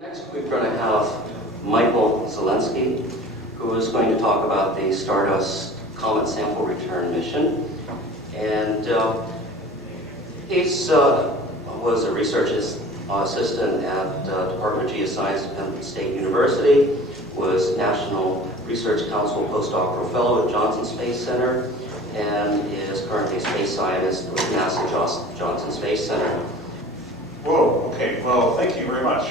Next, we're going to have Michael Zolensky, who is going to talk about the Stardust Comet Sample Return Mission. And he was a research assistant at Department of Geoscience at Penn State University, was National Research Council postdoctoral fellow at Johnson Space Center, and is currently a space scientist with NASA Johnson Space Center. Whoa, okay, well, thank you very much.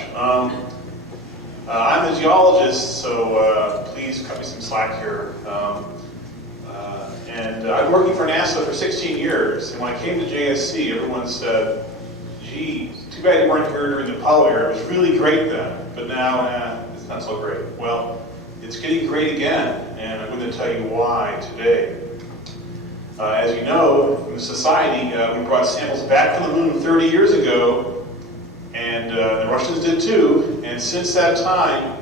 I'm a geologist, so please cut me some slack here. I've been working for NASA for 16 years, and when I came to JSC, everyone said, gee, too bad you weren't here during the Apollo era. It was really great then, but now it's not so great. Well, it's getting great again, and I'm going to tell you why today. As you know, in the society, we brought samples back from the moon 30 years ago, and the Russians did too, and since that time,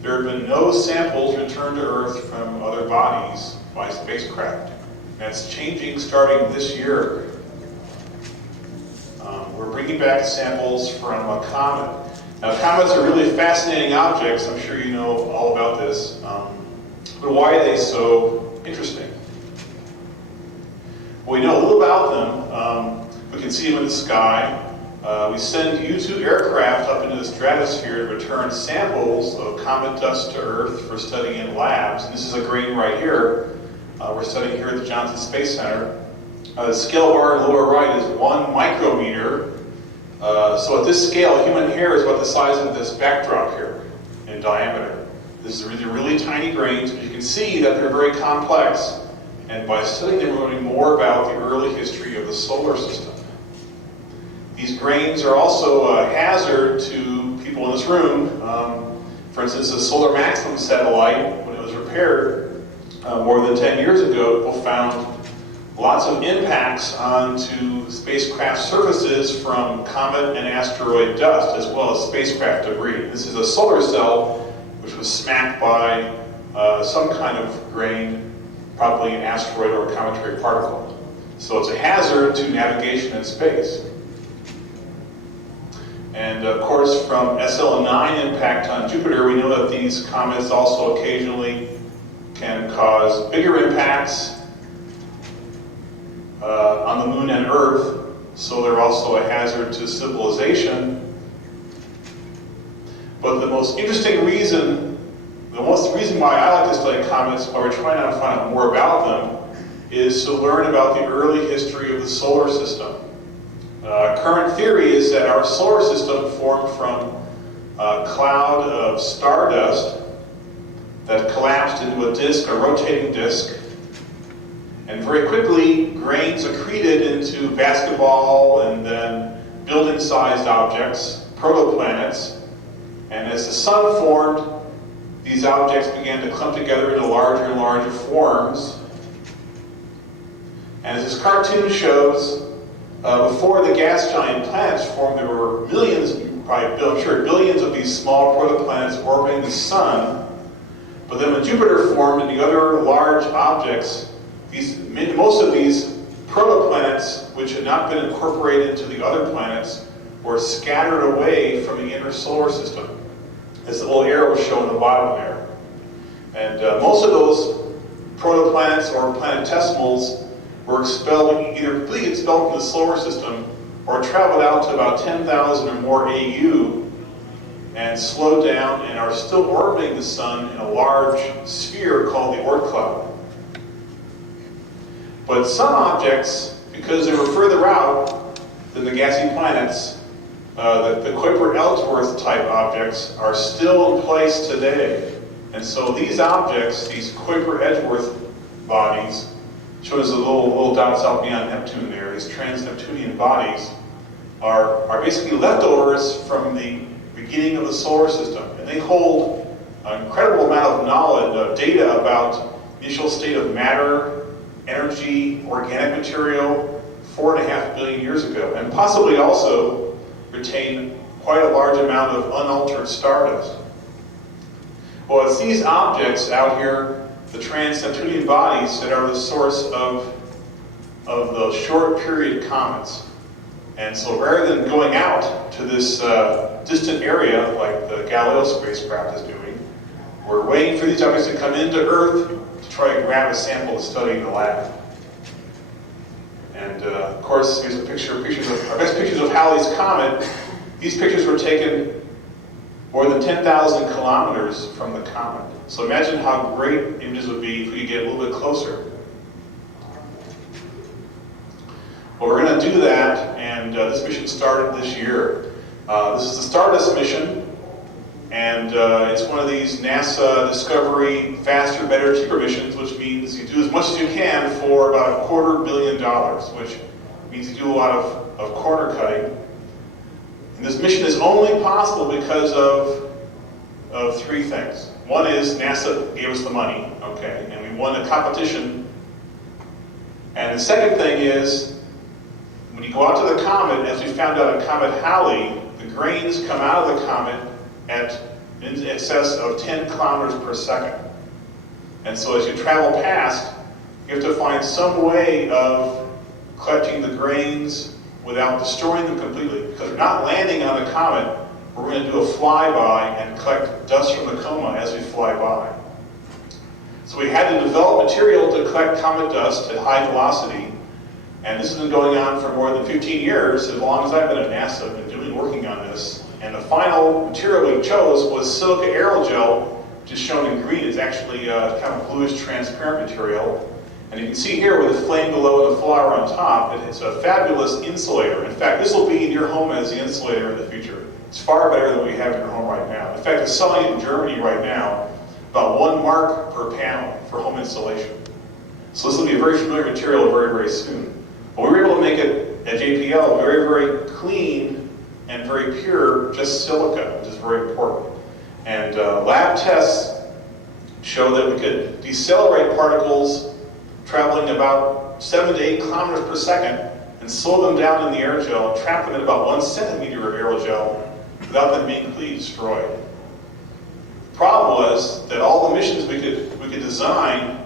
there have been no samples returned to Earth from other bodies by spacecraft. That's changing starting this year. We're bringing back samples from a comet. Now, comets are really fascinating objects. I'm sure you know all about this. But why are they so interesting? Well, we know a little about them. We can see them in the sky. We send U-2 aircraft up into the stratosphere to return samples of comet dust to Earth for study in labs. And this is a grain right here. We're studying here at the Johnson Space Center. The scale bar in the lower right is 1 micrometer. So at this scale, human hair is about the size of this backdrop here in diameter. This is really tiny grains, but you can see that they're very complex. And by studying them, we're learning more about the early history of the solar system. These grains are also a hazard to people in this room. For instance, the Solar Maximum satellite, when it was repaired more than 10 years ago, people found lots of impacts onto spacecraft surfaces from comet and asteroid dust, as well as spacecraft debris. This is a solar cell which was smacked by some kind of grain, probably an asteroid or a cometary particle. So it's a hazard to navigation in space. And of course, from SL9 impact on Jupiter, we know that these comets also occasionally can cause bigger impacts on the moon and Earth, so they're also a hazard to civilization. But the most interesting reason, why I like to study comets, why we're trying to find out more about them, is to learn about the early history of the solar system. Current theory is that our solar system formed from a cloud of stardust that collapsed into a disk, a rotating disk, and very quickly grains accreted into basketball and then building-sized objects, protoplanets. And as the sun formed, these objects began to clump together into larger and larger forms. And as this cartoon shows, before the gas giant planets formed, there were millions, probably, I'm sure, billions of these small protoplanets orbiting the sun. But then when Jupiter formed and the other large objects, most of these protoplanets, which had not been incorporated into the other planets, were scattered away from the inner solar system, as the little arrow was shown on the bottom there. And most of those protoplanets or planetesimals were either completely expelled from the solar system or traveled out to about 10,000 or more AU and slowed down and are still orbiting the sun in a large sphere called the Oort cloud. But some objects, because they were further out than the gassy planets, the Kuiper-Ellsworth type objects are still in place today. And so these objects, these Kuiper-Ellsworth bodies, shown as the little dots out beyond Neptune there, these trans-Neptunian bodies, are basically leftovers from the beginning of the solar system. And they hold an incredible amount of knowledge, data about the initial state of matter, energy, organic material 4.5 billion years ago, and possibly also retain quite a large amount of unaltered stardust. Well, it's these objects out here, the trans-Neptunian bodies, that are the source of those short period comets. And so rather than going out to this distant area like the Galileo spacecraft is doing. We're waiting for these objects to come into Earth to try to grab a sample to study in the lab. And of course, here's a pictures of our best pictures of Halley's Comet. These pictures were taken more than 10,000 kilometers from the comet. So imagine how great images would be if we could get a little bit closer. Well, we're going to do that, and this mission started this year. This is the Stardust mission, and it's one of these NASA Discovery Faster, Better, Cheaper missions, which means you do as much as you can for about $250 million, which means you do a lot of corner cutting. And this mission is only possible because of three things. One is NASA gave us the money, okay, and we won a competition. And the second thing is, when you go out to the comet, as we found out in Comet Halley, the grains come out of the comet at in excess of 10 kilometers per second. And so as you travel past, you have to find some way of collecting the grains without destroying them completely. Because we're not landing on the comet, we're going to do a flyby and collect dust from the coma as we fly by. So we had to develop material to collect comet dust at high velocity. And this has been going on for more than 15 years, as long as I've been at NASA. I've been working on this. And the final material we chose was silica aerogel, which is shown in green. It's actually kind of bluish transparent material. And you can see here with the flame below and the flower on top, it's a fabulous insulator. In fact, this will be in your home as the insulator in the future. It's far better than what you have in your home right now. In fact, it's selling it in Germany right now, about 1 mark per panel for home insulation. So this will be a very familiar material very, very soon. But we were able to make it at JPL very, very clean and very pure, just silica, which is very important. And lab tests show that we could decelerate particles traveling about 7 to 8 kilometers per second and slow them down in the aerogel and trap them in about 1 centimeter of aerogel without them being completely destroyed. The problem was that all the missions we could design,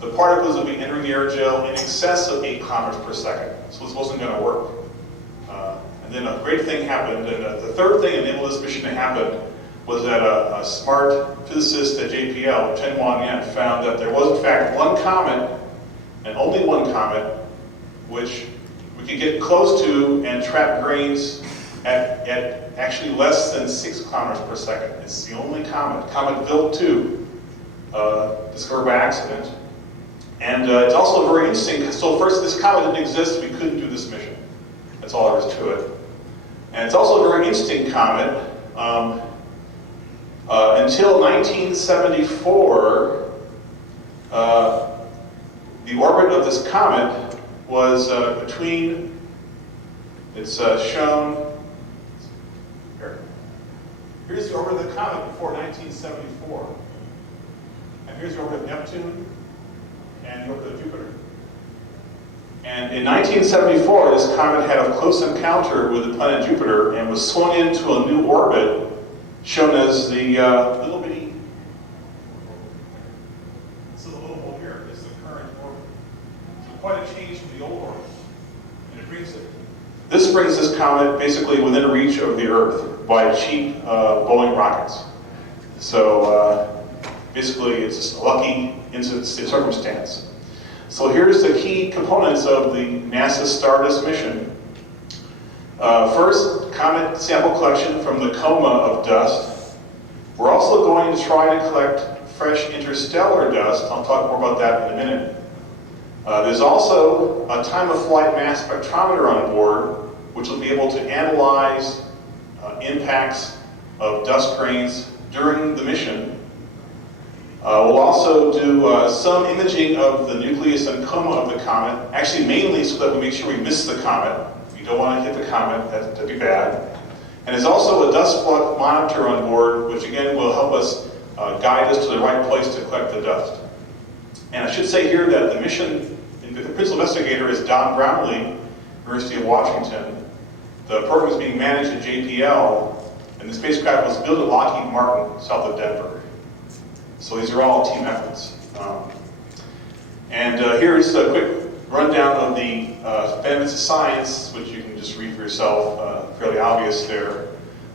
the particles would be entering the aerogel in excess of 8 kilometers per second. So this wasn't going to work. And then a great thing happened, and the third thing that enabled this mission to happen was that a smart physicist at JPL, Chen Wang-Yan, found that there was in fact one comet, and only one comet, which we could get close to and trap grains at actually less than 6 kilometers per second. It's the only comet, Comet Wild 2, discovered by accident. And it's also very interesting. So first, this comet didn't exist, we couldn't do this mission. That's all there is to it. And it's also a very interesting comet. Until 1974, the orbit of this comet was between, it's shown, here. Here's the orbit of the comet before 1974. And here's the orbit of Neptune and the orbit of Jupiter. And in 1974, this comet had a close encounter with the planet Jupiter and was swung into a new orbit shown as the little bitty, so the little hole here is the current orbit. So quite a change from the old orbit. And this brings this comet basically within reach of the Earth by cheap Boeing rockets. So basically it's just a lucky circumstance. So here's the key components of the NASA Stardust mission. First, comet sample collection from the coma of dust. We're also going to try to collect fresh interstellar dust. I'll talk more about that in a minute. There's also a time-of-flight mass spectrometer on board, which will be able to analyze impacts of dust grains during the mission. We'll also do some imaging of the nucleus and coma of the comet, actually mainly so that we make sure we miss the comet. We don't want to hit the comet, that'd be bad. And there's also a dust flood monitor on board, which again will help us guide us to the right place to collect the dust. And I should say here that the mission, the principal investigator is Don Brownlee, University of Washington. The program is being managed at JPL, and the spacecraft was built at Lockheed Martin, south of Denver. So these are all team efforts. Here's a quick rundown of the benefits of science, which you can just read for yourself, fairly obvious there.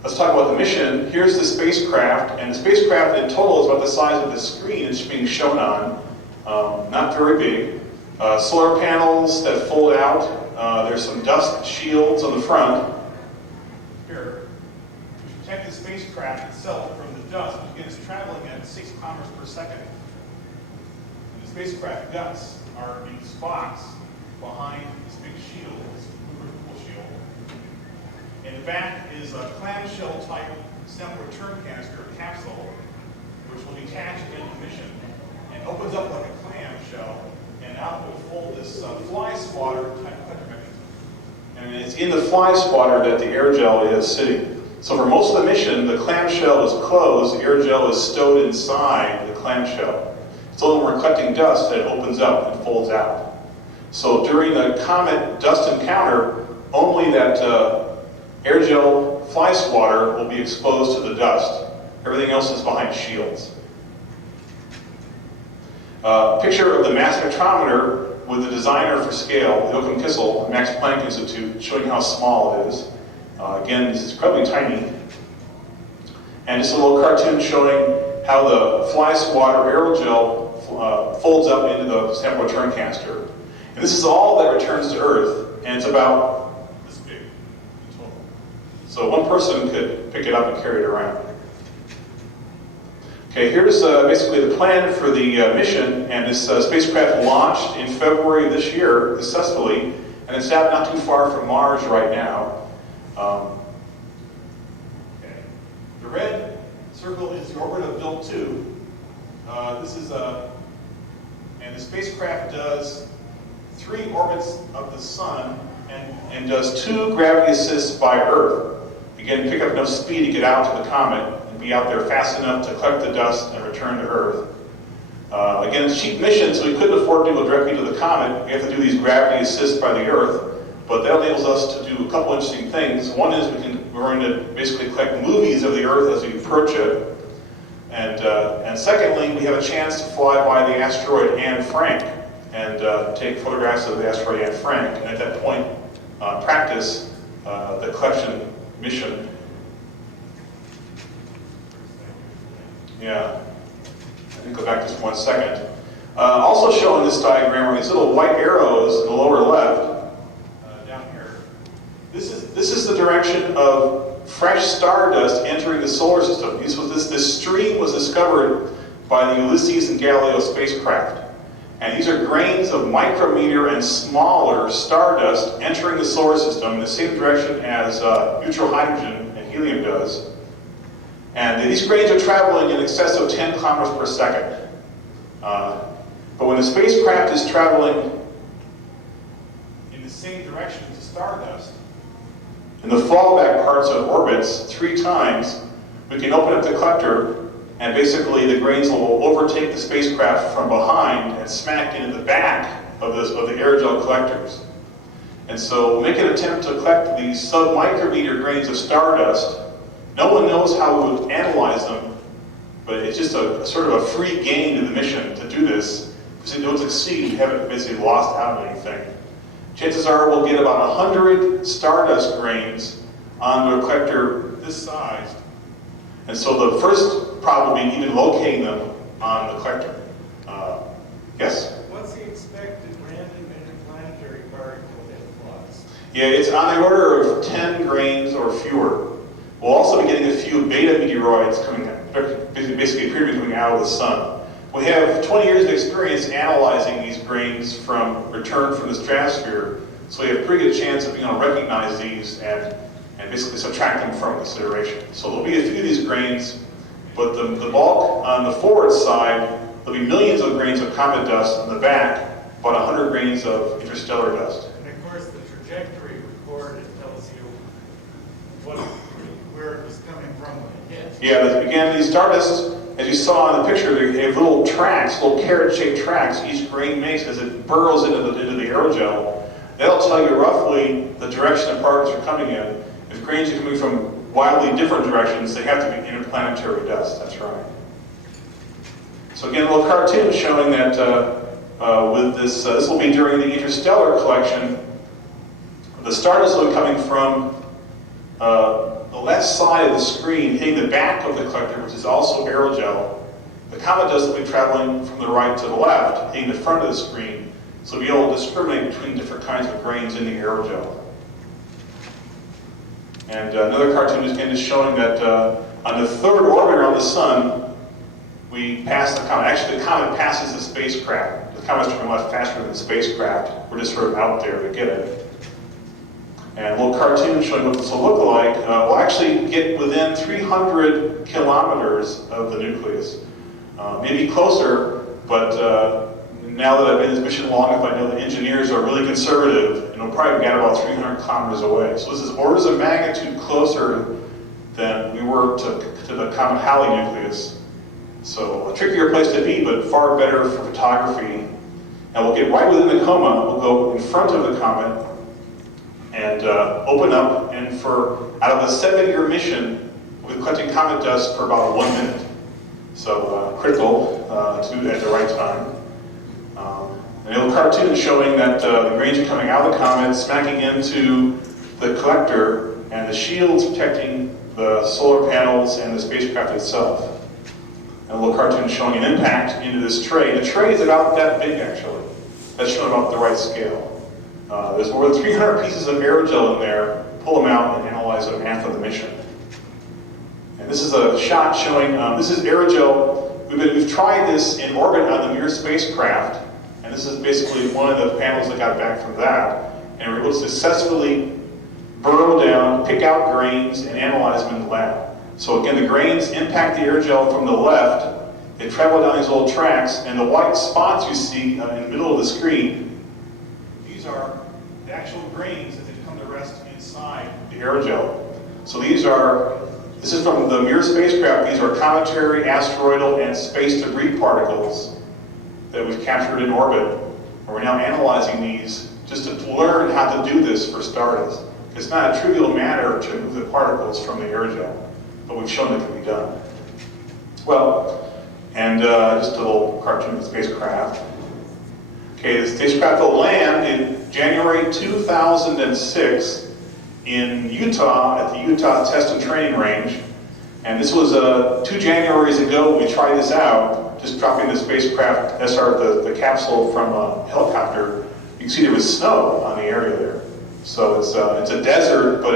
Let's talk about the mission. Here's the spacecraft, and the spacecraft in total is about the size of the screen it's being shown on. Not very big. Solar panels that fold out. There's some dust shields on the front. Here, to protect the spacecraft itself from the dust, which again is traveling at 6 kilometers per second. And the spacecraft guts are these spots behind this big shield, this vertical shield. In the back is a clamshell type sample return canister capsule, which will detach at the end of the mission and opens up like a clamshell, and out will fold this fly swatter type collector mechanism. And it's in the fly swatter that the air gel is sitting. So for most of the mission, the clamshell is closed, the air gel is stowed inside the clamshell. It's only when we're collecting dust that it opens up and folds out. So during the comet dust encounter, only that air gel fly swatter will be exposed to the dust. Everything else is behind shields. Picture of the mass spectrometer with the designer for scale, Joachim Kissel, Max Planck Institute, showing how small it is. Again, this is incredibly tiny. And just a little cartoon showing how the fly swatter aerogel folds up into the sample return canister. And this is all that returns to Earth, and it's about this big in total. So one person could pick it up and carry it around. Okay, here's basically the plan for the mission, and this spacecraft launched in February of this year successfully, and it's out not too far from Mars right now. Okay. The red circle is the orbit of Bill 2. This is and the spacecraft does 3 orbits of the sun and does 2 gravity assists by Earth. Again, pick up enough speed to get out to the comet and be out there fast enough to collect the dust and return to Earth. Again, it's a cheap mission, so we couldn't afford to go directly to the comet. We have to do these gravity assists by the Earth, but that enables us to do a couple interesting things. One is we're going to basically collect movies of the Earth as we approach it. And secondly, we have a chance to fly by the asteroid Anne Frank and take photographs of the asteroid Anne Frank, and at that point, practice the collection mission. Yeah, let me go back just 1 second. Also shown in this diagram are these little white arrows in the lower left, down here. This is the direction of fresh stardust entering the solar system. This stream was discovered by the Ulysses and Galileo spacecraft. And these are grains of micrometer and smaller stardust entering the solar system in the same direction as neutral hydrogen and helium does. And these grains are traveling in excess of 10 kilometers per second. But when the spacecraft is traveling in the same direction as the stardust, in the fallback parts of orbits 3 times, we can open up the collector, and basically the grains will overtake the spacecraft from behind and smack into the back of the aerogel collectors. And so we'll make an attempt to collect these sub-micrometer grains of stardust. No one knows how we would analyze them, but it's just a sort of a free gain to the mission to do this. If we don't succeed, we haven't basically lost out on anything. Chances are we'll get about 100 stardust grains onto a collector this size. And so the first problem will be even locating them on the collector. Yes? What's the expected random interplanetary particle influx? Yeah, it's on the order of 10 grains or fewer. We'll also be getting a few beta meteoroids basically appearing coming out of the sun. We have 20 years of experience analyzing these grains from return from the stratosphere, so we have a pretty good chance of being able to recognize these and basically subtract them from consideration. So there'll be a few of these grains, but the bulk on the forward side, there'll be millions of grains of comet dust. On the back, about 100 grains of interstellar dust. And of course, the trajectory recorded tells you where it was coming from when it hit. Yeah, again, these stardusts, as you saw in the picture, they have little tracks, little carrot-shaped tracks each grain makes as it burrows into the aerogel. That'll tell you roughly the direction the particles are coming in. If grains are coming from wildly different directions, they have to be interplanetary dust. That's right. So again, a little cartoon showing that with this. This will be during the interstellar collection. The Stardust will be coming from the left side of the screen, hitting the back of the collector, which is also aerogel. The comet dust will be traveling from the right to the left, hitting the front of the screen, so we'll be able to discriminate between different kinds of grains in the aerogel. And another cartoon is again just showing that on the third orbit around the sun, we pass the comet. Actually, the comet passes the spacecraft. The comet's going much faster than the spacecraft. We're just sort of out there to get it. And a little cartoon showing what this will look like. We'll actually get within 300 kilometers of the nucleus. Maybe closer, but now that I've been in this mission long enough, I know the engineers are really conservative, and we'll probably get about 300 kilometers away. So this is orders of magnitude closer than we were to the comet Halley nucleus. So a trickier place to be, but far better for photography. And we'll get right within the coma. We'll go in front of the comet and open up. And out of a 7-year mission, we'll be collecting comet dust for about 1 minute. So critical to do at the right time. And a little cartoon showing that the grains are coming out of the comet, smacking into the collector, and the shields protecting the solar panels and the spacecraft itself. And a little cartoon showing an impact into this tray. The tray is about that big, actually. That's shown about the right scale. There's more than 300 pieces of aerogel in there. Pull them out and analyze them after the mission. And this is a shot showing, this is aerogel. We've tried this in orbit on the Mir spacecraft, and this is basically one of the panels that got back from that. And we're able to successfully burrow down, pick out grains, and analyze them in the lab. So again, the grains impact the aerogel from the left. They travel down these little tracks, and the white spots you see in the middle of the screen, these are the actual grains that they come to rest inside the aerogel. So this is from the Mir spacecraft. These are cometary, asteroidal, and space debris particles that we've captured in orbit. And we're now analyzing these just to learn how to do this for Stardust. It's not a trivial matter to remove the particles from the aerogel, but we've shown it can be done. Well, and just a little cartoon of the spacecraft. Okay, the spacecraft will land in January 2006 in Utah at the Utah Test and Training Range. And this was 2 Januaries ago when we tried this out, just dropping the spacecraft, the capsule from a helicopter. You can see there was snow on the area there. So it's a desert, but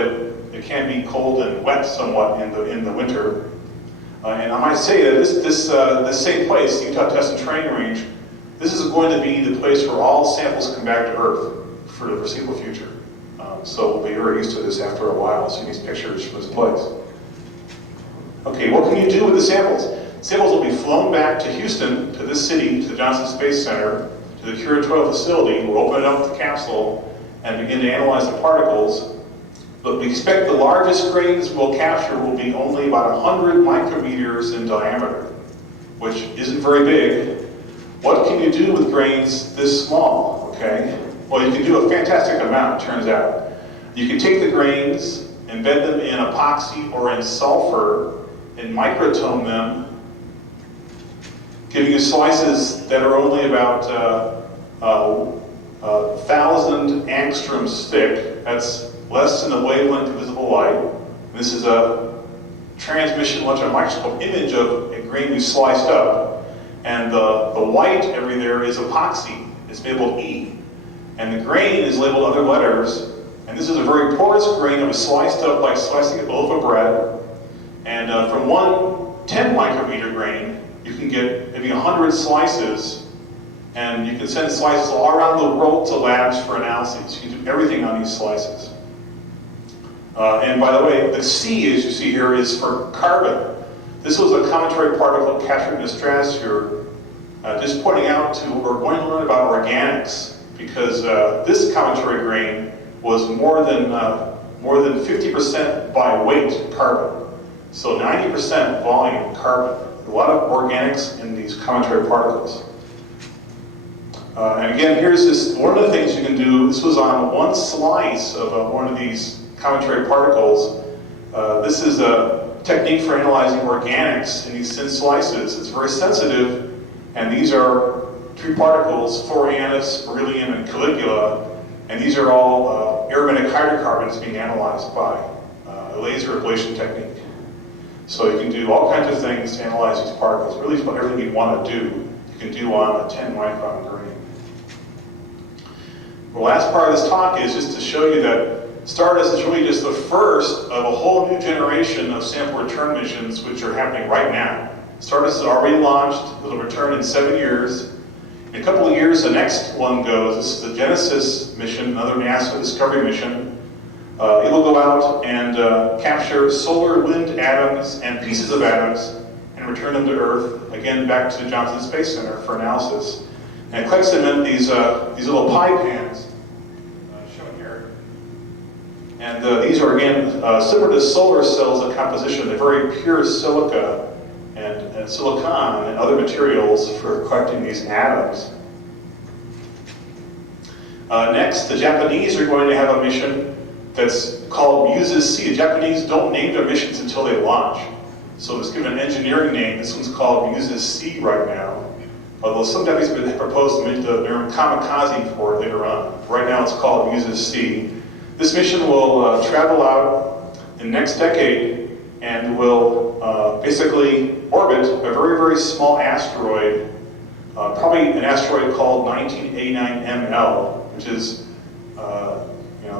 it can be cold and wet somewhat in the winter. And I might say that this same place, Utah Test and Training Range, this is going to be the place where all samples come back to Earth for the foreseeable future. So we'll be very used to this after a while, seeing these pictures from this place. Okay, what can you do with the samples? Samples will be flown back to Houston, to this city, to the Johnson Space Center, to the curatorial facility. We'll open it up with the capsule and begin to analyze the particles. But we expect the largest grains we'll capture will be only about 100 micrometers in diameter, which isn't very big. What can you do with grains this small, okay? Well, you can do a fantastic amount, it turns out. You can take the grains, embed them in epoxy or in sulfur, and microtome them, giving you slices that are only about 1,000 angstroms thick. That's less than the wavelength of visible light. This is a transmission electron microscope image of a grain we sliced up. And the white every there is epoxy. It's labeled E. And the grain is labeled other letters. And this is a very porous grain that was sliced up like slicing a loaf of bread. And from one 10 micrometer grain, you can get maybe 100 slices. And you can send slices all around the world to labs for analyses. You can do everything on these slices. And by the way, the C, as you see here, is for carbon. This was a cometary particle captured in the stratosphere. Just pointing out we're going to learn about organics, because this cometary grain was more than 50% by weight carbon. So 90% volume carbon. A lot of organics in these cometary particles. And again, here's this, one of the things you can do, this was on one slice of one of these cometary particles. This is a technique for analyzing organics in these thin slices. It's very sensitive, and these are three particles, fluoranus, beryllium, and caligula, and these are all aromatic hydrocarbons being analyzed by a laser ablation technique. So you can do all kinds of things to analyze these particles. Really, everything you want to do, you can do on a 10 micron grain. The last part of this talk is just to show you that Stardust is really just the first of a whole new generation of sample return missions which are happening right now. Stardust is already launched. It'll return in 7 years. In a couple of years, the next one goes. This is the Genesis mission, another NASA discovery mission. It will go out and capture solar wind atoms and pieces of atoms and return them to Earth, again back to the Johnson Space Center for analysis. And it collects them in these little pie pans, shown here. And these are, again, similar to solar cells of composition. They're very pure silica and silicon and other materials for collecting these atoms. Next, the Japanese are going to have a mission that's called MUSES-C. The Japanese don't name their missions until they launch. So it's given an engineering name. This one's called MUSES-C right now. Although some Japanese have proposed the term kamikaze for it later on. Right now it's called MUSES-C. This mission will travel out in the next decade and will basically orbit a very, very small asteroid, probably an asteroid called 1989 ML, which is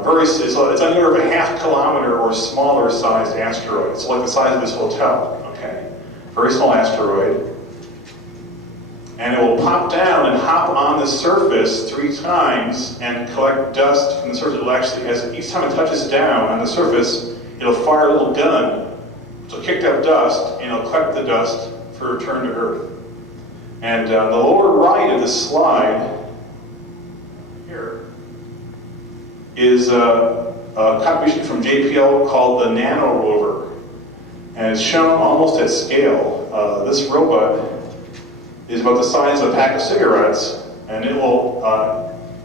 it's on the order of a ½ kilometer or smaller sized asteroid. It's like the size of this hotel, okay? Very small asteroid. And it will pop down and hop on the surface 3 times and collect dust from the surface. It'll actually, each time it touches down on the surface, it'll fire a little gun, which will kick up dust, and it'll collect the dust for return to Earth. And the lower right of this slide here is a contribution from JPL called the Nano Rover. And it's shown almost at scale. This robot is about the size of a pack of cigarettes, and it'll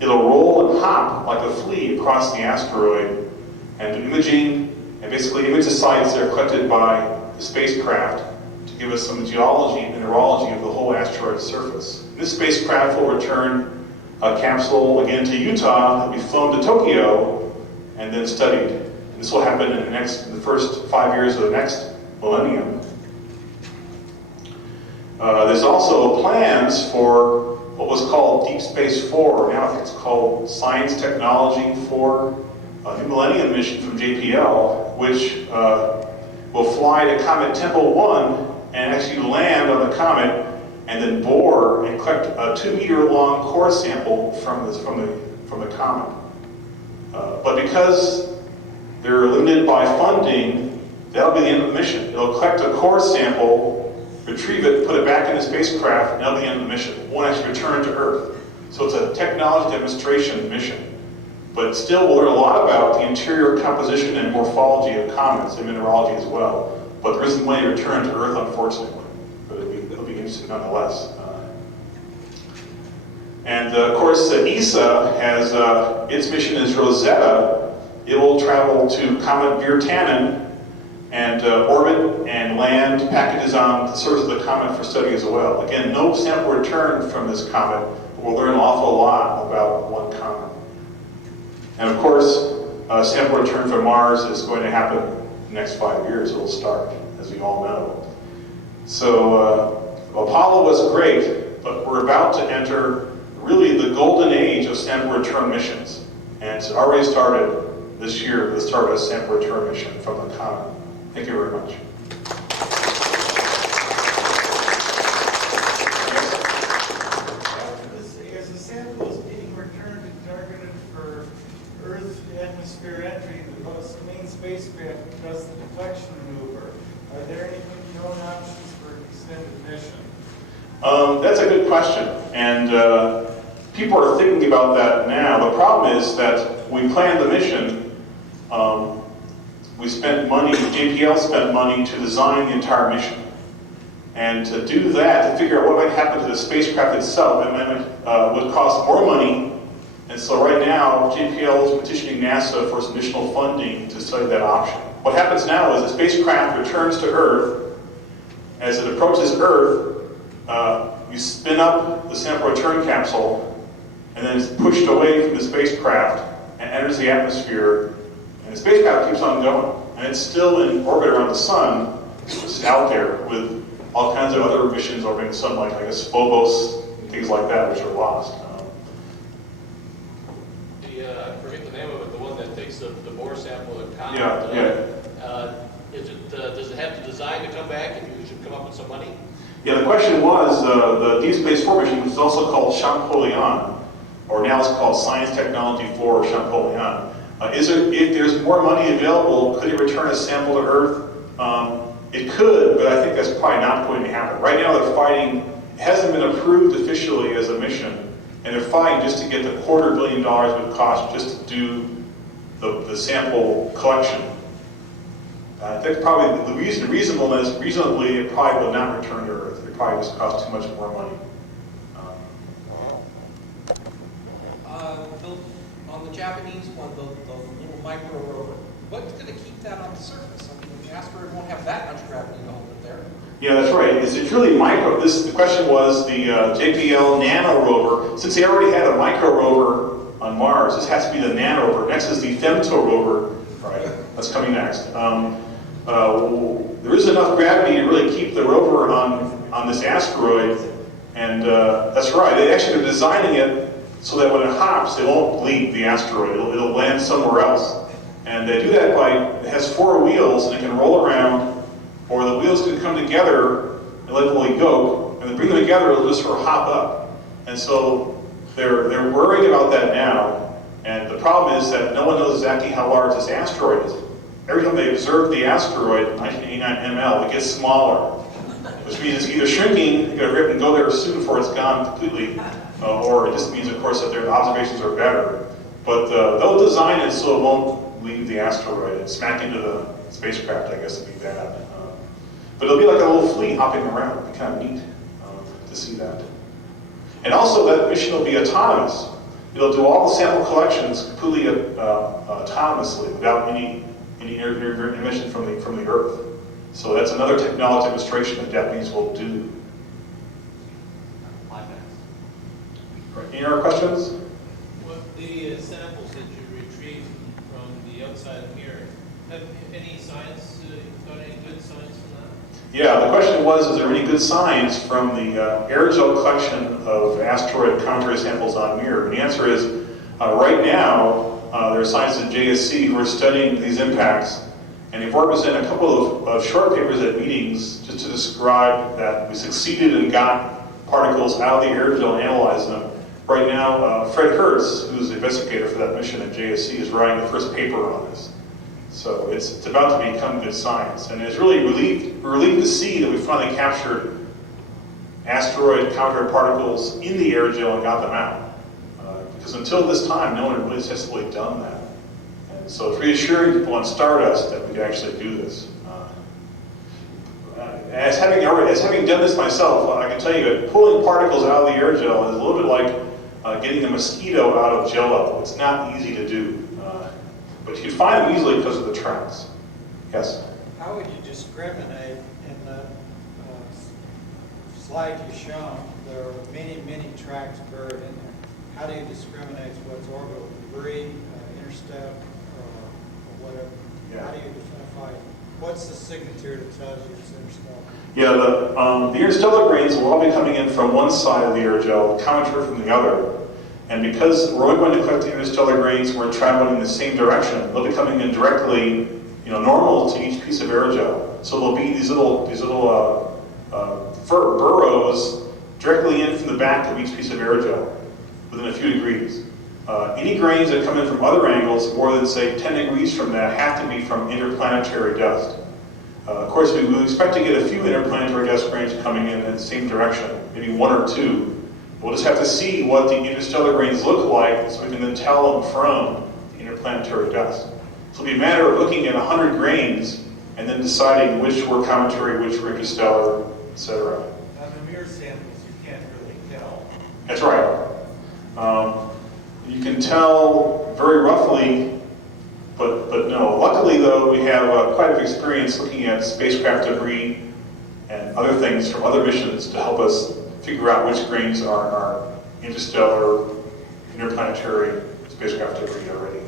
roll and hop like a flea across the asteroid and do imaging and basically image the sites that are collected by the spacecraft to give us some geology and mineralogy of the whole asteroid surface. This spacecraft will return a capsule again to Utah. It'll be flown to Tokyo and then studied. And this will happen in the first 5 years of the next millennium. There's also plans for what was called Deep Space 4, now I think it's called Science Technology for a new Millennium mission from JPL, which will fly to Comet Tempel 1 and actually land on the comet and then bore and collect a 2-meter-long core sample from the comet. But because they're limited by funding, that'll be the end of the mission. It'll collect a core sample, retrieve it, put it back in the spacecraft, and that'll be the end of the mission. It won't actually return to Earth. So it's a technology demonstration mission. But still, we'll learn a lot about the interior composition and morphology of comets and mineralogy as well. But there isn't way to return to Earth, unfortunately. But it'll be interesting nonetheless. And of course, ESA has, its mission is Rosetta. It will travel to Comet Virtanen and orbit and land packages on the surface of the comet for study as well. Again, no sample return from this comet, but we'll learn an awful lot about one comet. And of course, sample return from Mars is going to happen in the next 5 years. It'll start, as we all know. So Apollo was great, but we're about to enter really the golden age of sample return missions. And it's already started this year with the Stardust sample return mission from the comet. Thank you very much. As the sample is being returned and targeted for Earth atmosphere entry, the main spacecraft does the deflection maneuver. Are there any known options for extended mission? That's a good question, and people are thinking about that now. The problem is that we planned the mission. We spent money, JPL spent money to design the entire mission. And to do that, to figure out what might happen to the spacecraft itself, it would cost more money. And so right now, JPL is petitioning NASA for some additional funding to study that option. What happens now is the spacecraft returns to Earth. As it approaches Earth, you spin up the sample return capsule, and then it's pushed away from the spacecraft and enters the atmosphere, and the spacecraft keeps on going. And it's still in orbit around the sun, just out there with all kinds of other missions orbiting the sun, like I guess Phobos and things like that, which are lost. I forget the name of it, the one that takes the Bohr sample of the comet. Does it have the design to come back and you should come up with some money? Yeah, the question was, the Deep Space 4 mission, which is also called Champollion, or now it's called Science Technology 4 Champollion. If there's more money available, could it return a sample to Earth? It could, but I think that's probably not going to happen. Right now they're fighting, it hasn't been approved officially as a mission, and they're fighting just to get the $250 million it would cost just to do the sample collection. That's probably the reasonably, it probably will not return to Earth. It probably just costs too much more money. On the Japanese one, the little micro rover, what's going to keep that on the surface? I mean, the asteroid won't have that much gravity to hold it there. Yeah, that's right. It's really micro. The question was the JPL Nano rover. Since they already had a micro rover on Mars, this has to be the Nano rover. Next is the Femto rover. Right, that's coming next. There is enough gravity to really keep the rover on this asteroid, and that's right. They're designing it so that when it hops, it won't leave the asteroid. It'll land somewhere else. And they do that by, it has 4 wheels, and it can roll around, or the wheels can come together and let them go, and they bring them together, it'll just sort of hop up. And so they're worrying about that now, and the problem is that no one knows exactly how large this asteroid is. Every time they observe the asteroid, 1989 ML, it gets smaller, which means it's either shrinking, you gotta rip and go there soon before it's gone completely, or it just means, of course, that their observations are better. But they'll design it so it won't leave the asteroid and smack into the spacecraft, I guess would be bad. But it'll be like a little flea hopping around. It'll be kind of neat to see that. And also that mission will be autonomous. It'll do all the sample collections completely autonomously without any emission from the Earth. So that's another technology demonstration the Japanese will do. Right. Any other questions? Well, the samples that you retrieved from the outside of here, have any science, got any good science from that? Yeah, the question was, is there any good science from the aerogel collection of asteroid and cometary samples on Mir? And the answer is, right now, there are scientists at JSC who are studying these impacts, and they've represented a couple of short papers at meetings just to describe that we succeeded and got particles out of the aerogel and analyzed them. Right now, Fred Hertz, who's the investigator for that mission at JSC, is writing the first paper on this. So it's about to become good science, and it's really we're relieved to see that we finally captured asteroid cometary particles in the aerogel and got them out. Because until this time, no one had really successfully done that. And so it's reassuring people on Stardust that we could actually do this. As having done this myself, I can tell you that pulling particles out of the aerogel is a little bit like getting a mosquito out of Jell-O. It's not easy to do. But you can find them easily because of the tracks. Yes? How would you discriminate in the slide you've shown? There are many, many tracks buried in there. How do you discriminate what's orbital debris, interstep, or whatever? Yeah. How do you identify what's the signature that tells you it's interstellar? Yeah, the interstellar grains will all be coming in from one side of the aerogel, cometary from the other. And because we're only going to collect the interstellar grains, we're traveling in the same direction. They'll be coming in directly, normal to each piece of aerogel. So there'll be these little burrows directly in from the back of each piece of aerogel, within a few degrees. Any grains that come in from other angles, more than say 10 degrees from that, have to be from interplanetary dust. Of course, we will expect to get a few interplanetary dust grains coming in the same direction, maybe 1 or 2. We'll just have to see what the interstellar grains look like so we can then tell them from the interplanetary dust. So it'll be a matter of looking at 100 grains and then deciding which were cometary, which were interstellar, etc. On the Mir samples, you can't really tell. That's right. You can tell very roughly, but no. Luckily, though, we have quite a bit of experience looking at spacecraft debris and other things from other missions to help us figure out which grains are interstellar, interplanetary spacecraft debris already.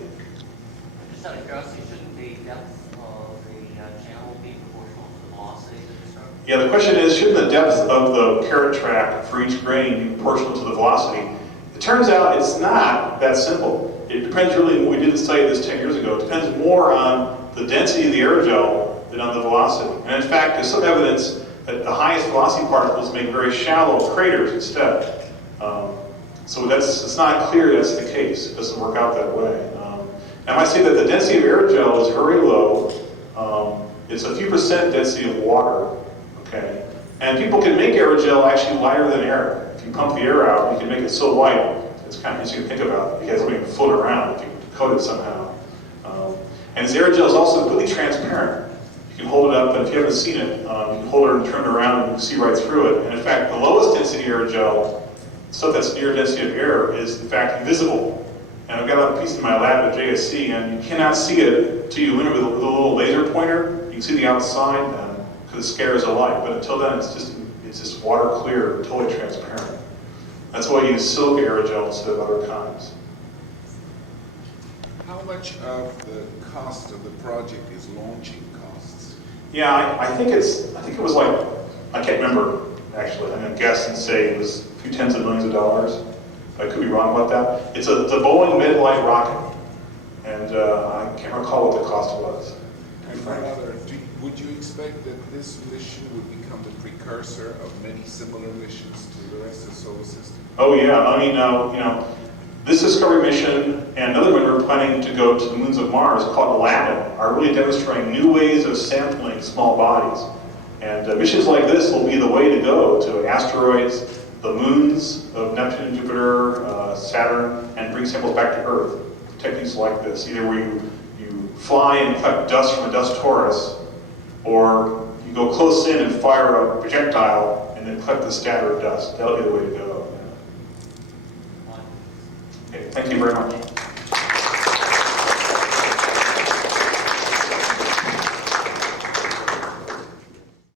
Just out of curiosity, shouldn't the depth of the channel be proportional to the velocity of the star? Yeah, the question is, shouldn't the depth of the carrot track for each grain be proportional to the velocity? It turns out it's not that simple. It depends really, we didn't study this 10 years ago, it depends more on the density of the aerogel than on the velocity. And in fact, there's some evidence that the highest velocity particles make very shallow craters instead. So it's not clear that's the case. It doesn't work out that way. I might say that the density of aerogel is very low. It's a few percent density of water, okay? And people can make aerogel actually lighter than air. If you pump the air out, you can make it so light, it's kind of interesting to think about. You guys make it float around if you coat it somehow. And this aerogel is also really transparent. You can hold it up, and if you haven't seen it, you can hold it and turn it around and you can see right through it. And in fact, the lowest density aerogel, stuff that's near density of air, is in fact invisible. And I've got a piece in my lab at JSC, and you cannot see it until you enter with a little laser pointer. You can see the outside then, because it scares the light. But until then, it's just water clear, totally transparent. That's why you use silk aerogel instead of other kinds. How much of the cost of the project is launching costs? Yeah, I think it was like, I can't remember actually. I'm gonna guess and say it was a few tens of millions of dollars. I could be wrong about that. It's a Boeing mid-light rocket, and I can't recall what the cost was. And rather, would you expect that this mission would become the precursor of many similar missions to the rest of the solar system? Oh yeah, I mean, this Discovery mission and another one we're planning to go to the moons of Mars called Aladdin are really demonstrating new ways of sampling small bodies. And missions like this will be the way to go to asteroids, the moons of Neptune and Jupiter, Saturn, and bring samples back to Earth. Techniques like this, either where you fly and collect dust from a dust torus, or you go close in and fire a projectile and then collect the scatter of dust. That'll be the way to go. Okay, thank you very much.